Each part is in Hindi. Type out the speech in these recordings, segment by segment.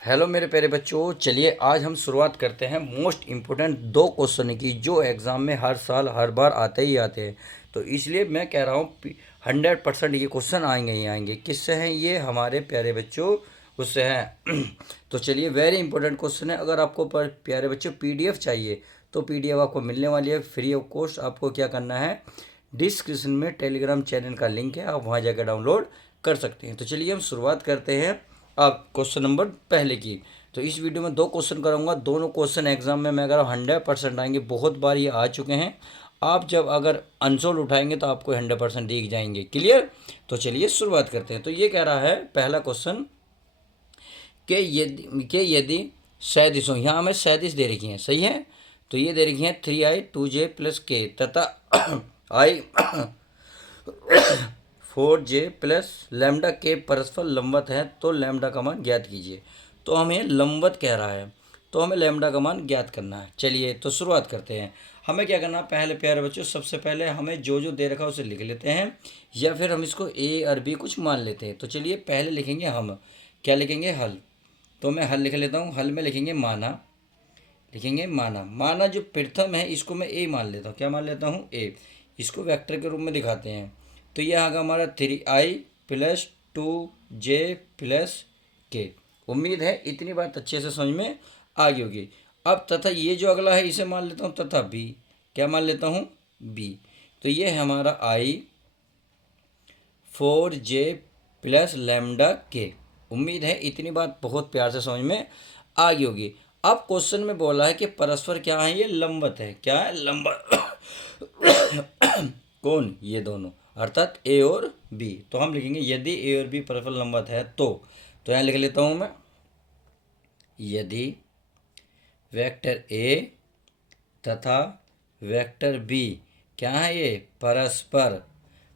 हेलो मेरे प्यारे बच्चों, चलिए आज हम शुरुआत करते हैं मोस्ट इम्पोर्टेंट दो क्वेश्चन की जो एग्ज़ाम में हर साल हर बार आते ही आते हैं। तो इसलिए मैं कह रहा हूँ 100% ये क्वेश्चन आएंगे ही आएंगे। किससे हैं ये हमारे प्यारे बच्चों? उससे हैं। तो चलिए, वेरी इंपॉर्टेंट क्वेश्चन है। अगर आपको प्यारे बच्चों पीडीएफ चाहिए तो पीडीएफ आपको मिलने वाली है फ्री ऑफ कॉस्ट। आपको क्या करना है, डिस्क्रिप्शन में टेलीग्राम चैनल का लिंक है, आप वहाँ जाकर डाउनलोड कर सकते हैं। तो चलिए हम शुरुआत करते हैं अब क्वेश्चन नंबर पहले की। तो इस वीडियो में दो क्वेश्चन करूंगा, दोनों क्वेश्चन एग्जाम में मैं अगर 100% आएंगे। बहुत बार ये आ चुके हैं। आप जब अगर आंसर उठाएंगे तो आपको 100% दिख जाएंगे। क्लियर? तो चलिए शुरुआत करते हैं। तो ये कह रहा है पहला क्वेश्चन कि यदि 37 यहाँ हमें 37 दे रखी हैं, सही है। तो ये दे रखी हैं 3i2j+k तथा आई 4j+λ के परस्पर लंबवत है, तो लैम्डा का मान ज्ञात कीजिए। तो हमें लंबवत कह रहा है, तो हमें लैम्डा का मान ज्ञात करना है। चलिए तो शुरुआत करते हैं। हमें क्या करना है, पहले प्यारे बच्चों सबसे पहले हमें जो जो दे रखा है उसे लिख लेते हैं, या फिर हम इसको ए और बी कुछ मान लेते हैं। तो चलिए पहले लिखेंगे हम, क्या लिखेंगे, हल। तो मैं हल लिख लेता हूँ। हल में लिखेंगे माना, लिखेंगे माना। माना जो प्रथम है इसको मैं ए मान लेता हूँ। क्या मान लेता हूँ? ए। इसको वेक्टर के रूप में दिखाते हैं। तो यह आगा हमारा 3i+2j+k। उम्मीद है इतनी बात अच्छे से समझ में आ गई होगी। अब तथा ये जो अगला है इसे मान लेता हूँ तथा बी। क्या मान लेता हूँ? बी। तो ये है हमारा i4j+λk। उम्मीद है इतनी बात बहुत प्यार से समझ में आ गई होगी। अब क्वेश्चन में बोला है कि परस्पर क्या है, ये लंबवत है। क्या है? लंबवत। कौन? ये दोनों, अर्थात ए और बी। तो हम लिखेंगे यदि ए और बी परस्पर लंबवत है तो यहाँ लिख लेता हूँ मैं, यदि वेक्टर ए तथा वेक्टर बी क्या है, ये परस्पर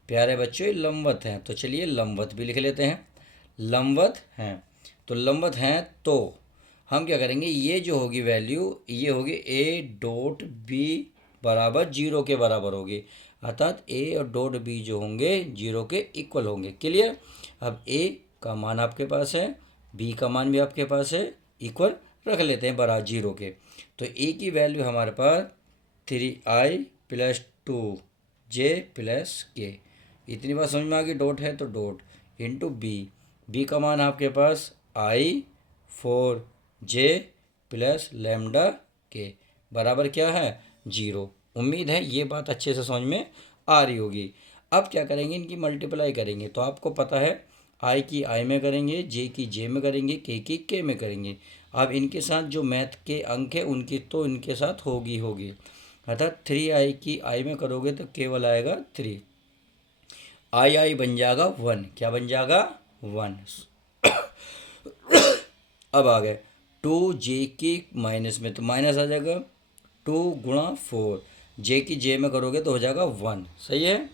प्यारे बच्चों ये लंबवत हैं। तो चलिए लंबवत भी लिख लेते हैं। लंबवत हैं, तो लंबवत हैं तो हम क्या करेंगे, ये जो होगी वैल्यू ये होगी ए डॉट बी बराबर 0 के बराबर होगी, अर्थात ए और डॉट बी जो होंगे 0 के इक्वल होंगे। क्लियर? अब ए का मान आपके पास है, बी का मान भी आपके पास है, इक्वल रख लेते हैं बराबर 0 के। तो ए की वैल्यू हमारे पास 3i+2j+k। इतनी बात समझ में आ गई। डॉट है तो डॉट इंटू बी। बी का मान आपके पास i4j+λk बराबर क्या है? 0। उम्मीद है ये बात अच्छे से समझ में आ रही होगी। अब क्या करेंगे, इनकी मल्टीप्लाई करेंगे। तो आपको पता है आई की आई में करेंगे, जे की जे में करेंगे, के की के में करेंगे। अब इनके साथ जो मैथ के अंक है उनकी तो इनके साथ होगी होगी, अर्थात 3i की आई में करोगे तो केवल आएगा 3। आई बन जाएगा 1। क्या बन जाएगा? 1। अब आ गए 2j की माइनस में, तो माइनस आ जाएगा 2 × 4। जे की जे में करोगे तो हो जाएगा 1। सही है।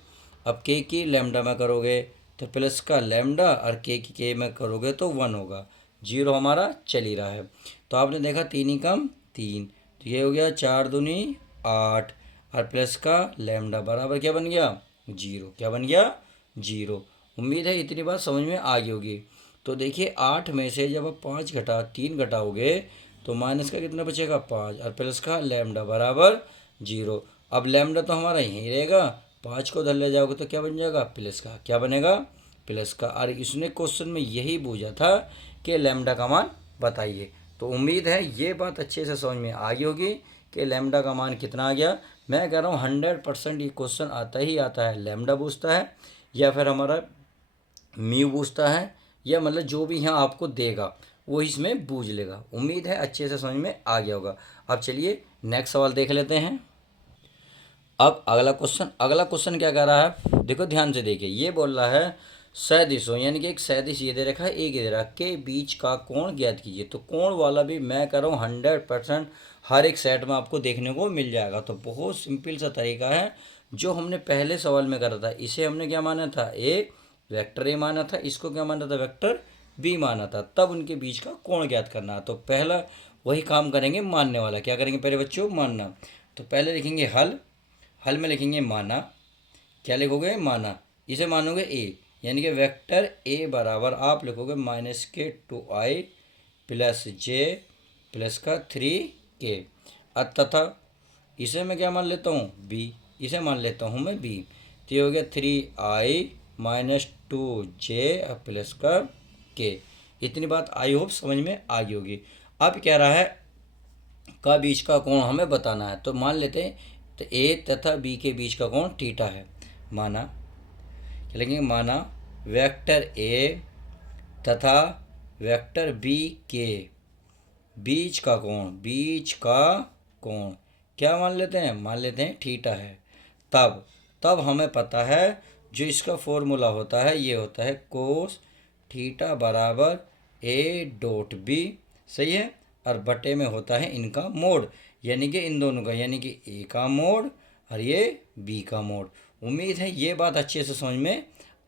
अब के की लैम्डा में करोगे तो प्लस का लैम्डा, और के में करोगे तो 1 होगा। 0 हमारा चल ही रहा है। तो आपने देखा 3 ही कम 3, तो ये हो गया 4 दूनी 8, और प्लस का लैम्डा बराबर क्या बन गया? 0। क्या बन गया? 0। उम्मीद है इतनी बात समझ में आ गई होगी। तो देखिए 8 में से जब आप 3 घटाओगे तो माइनस का कितना बचेगा? 5, और प्लस का लैम्डा बराबर 0। अब लैम्डा तो हमारा यहीं रहेगा, 5 को उधर ले जाओगे तो क्या बन जाएगा? प्लस का। क्या बनेगा? प्लस का। और इसने क्वेश्चन में यही पूछा था कि लैम्डा का मान बताइए। तो उम्मीद है ये बात अच्छे से समझ में आ गई होगी कि लैम्डा का मान कितना आ गया। मैं कह रहा हूँ 100% ये क्वेश्चन आता ही आता है। लैम्डा पूछता है या फिर हमारा म्यू पूछता है, या मतलब जो भी यहाँ आपको देगा वो इसमें बूझ लेगा। उम्मीद है अच्छे से समझ में आ गया होगा। अब चलिए नेक्स्ट सवाल देख लेते हैं। अब अगला क्वेश्चन क्या कह रहा है, देखो ध्यान से देखिए। ये बोल रहा है सदिशों, यानी कि एक सदिश ये दे रखा है, एक ये दे रखा है, के बीच का कोण ज्ञात कीजिए। तो कोण वाला भी मैं कह रहा हूँ 100% हर एक सेट में आपको देखने को मिल जाएगा। तो बहुत सिंपल सा तरीका है जो हमने पहले सवाल में करा था। इसे हमने क्या माना था? वेक्टर ए माना था। इसको क्या माना था? वेक्टर बी माना था। तब उनके बीच का कोण ज्ञात करना। तो पहला वही काम करेंगे, मानने वाला। क्या करेंगे पहले बच्चों? मानना। तो पहले लिखेंगे हल। हल में लिखेंगे माना। क्या लिखोगे? माना। इसे मानोगे ए, यानी कि वेक्टर ए बराबर आप लिखोगे -के 2i प्लस जे प्लस का 3k। तथा इसे मैं क्या मान लेता हूँ, बी, इसे मान लेता हूँ मैं बी। तो ये हो गया 3i माइनस 2j प्लस का k। इतनी बात आई होप समझ में आ गई होगी। अब कह रहा है का बीच का कोण हमें बताना है, तो मान लेते हैं तो ए तथा बी के बीच का कोण थीटा है। माना क्या लिखेंगे, माना वेक्टर ए तथा वेक्टर बी के बीच का कोण क्या मान लेते हैं, मान लेते हैं थीटा है। तब हमें पता है जो इसका फॉर्मूला होता है ये होता है कोस थीटा बराबर ए डॉट बी, सही है। और बटे में होता है इनका मोड, यानी कि इन दोनों का, यानी कि ए का मोड और ये बी का मोड। उम्मीद है ये बात अच्छे से समझ में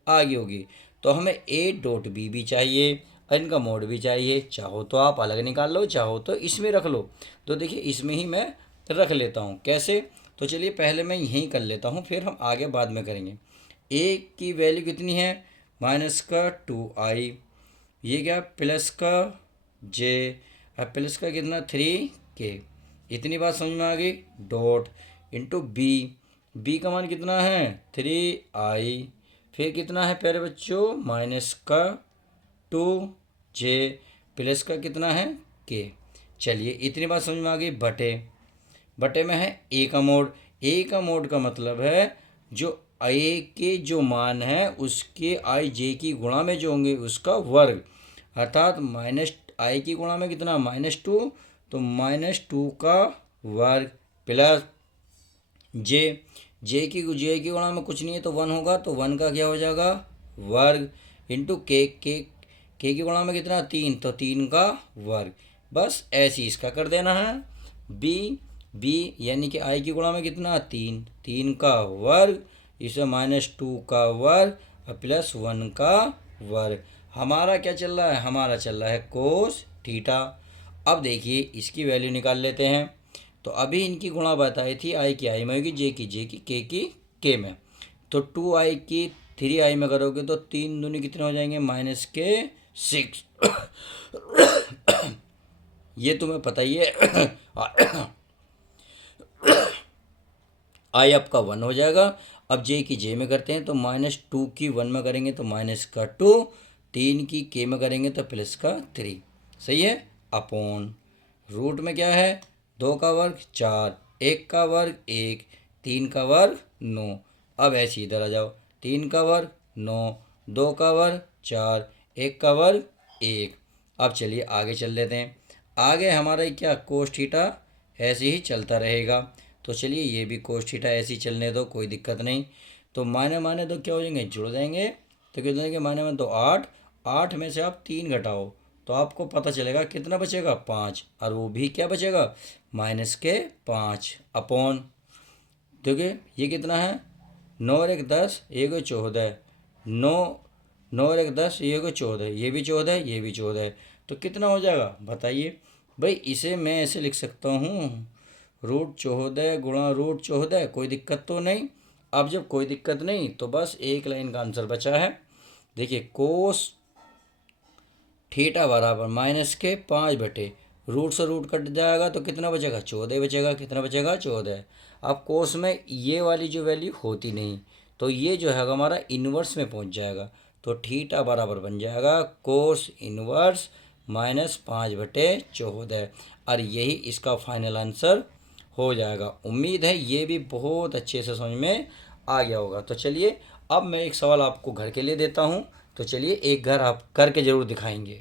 आ गई होगी। तो हमें ए डॉट बी भी चाहिए और इनका मोड भी चाहिए। चाहो तो आप अलग निकाल लो, चाहो तो इसमें रख लो। तो देखिए इसमें ही मैं रख लेता हूँ। कैसे, तो चलिए पहले मैं यहीं कर लेता हूँ, फिर हम आगे बाद में करेंगे। ए की वैल्यू कितनी है, माइनस का 2i, ये क्या प्लस का जे और प्लस का कितना 3k। इतनी बात समझ में आ गई। डॉट इंटू बी का मान कितना है 3i, फिर कितना है प्यारे बच्चों माइनस का 2j प्लस का कितना है k। चलिए इतनी बात समझ में आ गई। बटे में है ए का मोड का मतलब है जो ए के जो मान है उसके आई जे की गुणा में जो होंगे उसका वर्ग, अर्थात माइनस आई की गुणा में कितना -2, तो -2 का वर्ग प्लस जे की गुणा में कुछ नहीं है तो 1 होगा, तो 1 का क्या हो जाएगा वर्ग इंटू के की गुणा में कितना 3, तो 3 का वर्ग। बस ऐसे ही इसका कर देना है। बी यानी कि आई की गुणा में कितना 3 का वर्ग, इसे -2 का वर्ग और प्लस 1 का वर्ग। हमारा क्या चल रहा है, हमारा चल रहा है कोस थीटा। अब देखिए इसकी वैल्यू निकाल लेते हैं। तो अभी इनकी गुणा बताई थी, आई की आई में होगी, जे की के की के में। तो 2i की 3i में करोगे तो 3 दूनी कितने हो जाएंगे -6। ये तुम्हें पता ही है। आई आपका 1 हो जाएगा। अब जे की जे में करते हैं तो -2 की 1 में करेंगे तो माइनस का 2, 3 की के में करेंगे तो प्लस का 3, सही है। अपॉन रूट में क्या है 2 का वर्ग 4, 1 का वर्ग 1, 3 का वर्ग 9। अब ऐसे इधर आ जाओ, 3 का वर्ग 9, 2 का वर्ग 4, 1 का वर्ग 1। अब चलिए आगे चल लेते हैं। आगे हमारा क्या कोस थीटा ऐसे ही चलता रहेगा। तो चलिए ये भी कोस थीटा ऐसे ही चलने दो, कोई दिक्कत नहीं। तो माने दो क्या हो जाएंगे, जुड़ जाएंगे। तो कितने जाएंगे माने दो 8 में से आप 3 घटाओ तो आपको पता चलेगा कितना बचेगा 5, और वो भी क्या बचेगा -5 अपॉन। देखिए ये कितना है 9 और 1 10, 1 14, 9 और 1 10, 1 14, ये भी 14, ये भी 14, तो कितना हो जाएगा बताइए भाई। इसे मैं ऐसे लिख सकता हूँ √14 गुणा √14, कोई दिक्कत तो नहीं। अब जब कोई दिक्कत नहीं तो बस एक लाइन का आंसर बचा है। देखिए कोस थीटा बराबर -5 बटे रूट से रूट कट जाएगा तो कितना बचेगा 14 बचेगा। कितना बचेगा 14। अब कोस में ये वाली जो वैल्यू होती नहीं तो ये जो है हमारा इन्वर्स में पहुंच जाएगा। तो थीटा बराबर बन जाएगा कोस इन्वर्स -5 बटे 14, और यही इसका फाइनल आंसर हो जाएगा। उम्मीद है ये भी बहुत अच्छे से समझ में आ गया होगा। तो चलिए अब मैं एक सवाल आपको घर के लिए देता हूँ। तो चलिए एक घर आप करके ज़रूर दिखाएंगे।